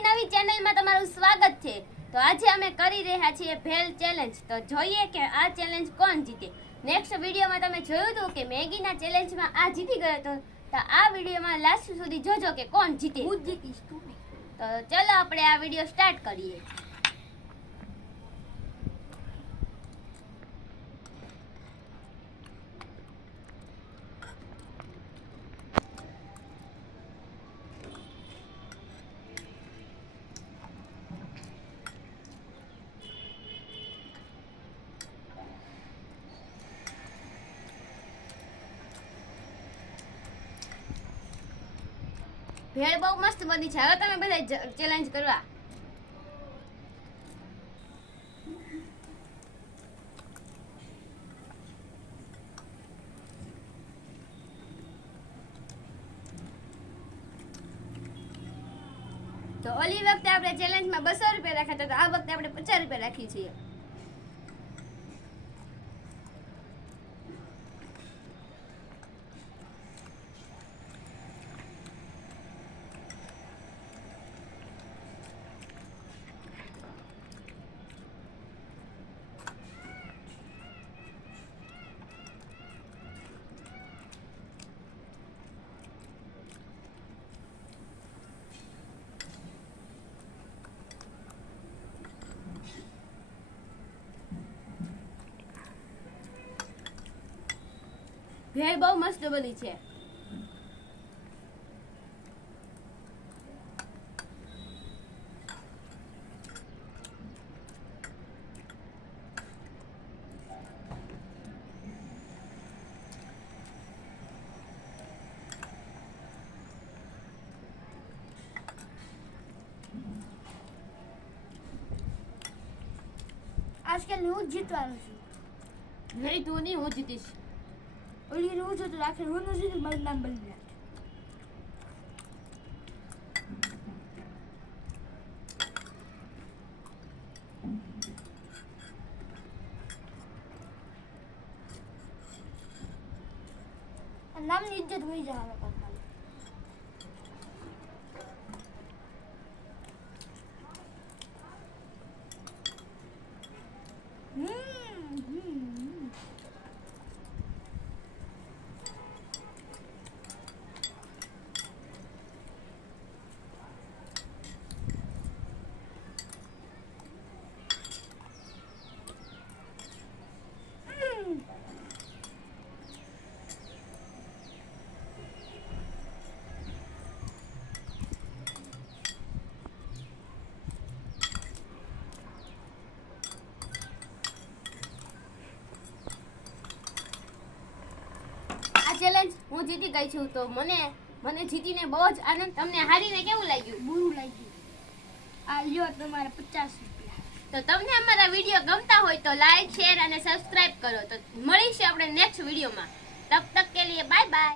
અમારી નવી ચેનલમાં તમારું સ્વાગત છે. તો આજે અમે કરી રહ્યા છીએ ભેલ ચેલેન્જ તો જોઈએ કે આ ચેલેન્જ કોણ જીતે. નેક્સ્ટ વિડીયોમાં તમે જોયું હતું કે મેગીના ચેલેન્જમાં આ જીતી ગયો હતો. તો આ વિડીયોમાં લાસ્ટ સુધી જોજો કે કોણ જીતે. હું જીતીશ તું તો ચલો આપણે આ વીડિયો સ્ટાર્ટ કરીએ. ભેળ બહુ મસ્ત બની છે. હવે તમે બધા ચેલેન્જ કરવા. તો ઓલી વખતે આપણે ચેલેન્જમાં બસો રૂપિયા રાખ્યા હતા, તો આ વખતે આપણે પચાસ રૂપિયા રાખીએ છીએ. ભેળ બહુ મસ્ત બની છે. આજકાલ હું જીતવાનો છું. નહીં તું નહીં હું જીતીશ. ઓલી હું છું તો આખરે હું ન જીતું મારું નામ બદલી નાખ નામની ઇજ્જત હોઈ જાય ચેલેન્જ હું જીતી ગઈ છું. તો મને મને જીતીને બહુ જ આનંદ તમને હારીને કેવું લાગ્યું? બુરું લાગ્યું. આ લ્યો તમારે પચાસ રૂપિયા. તો તમને અમારા વીડિયો ગમતા હોય તો લાઈક શેર અને સબસ્ક્રાઇબ કરો. તો મળીશું આપણે નેક્સ્ટ વિડીયોમાં. તબ તક કે લીએ બાય બાય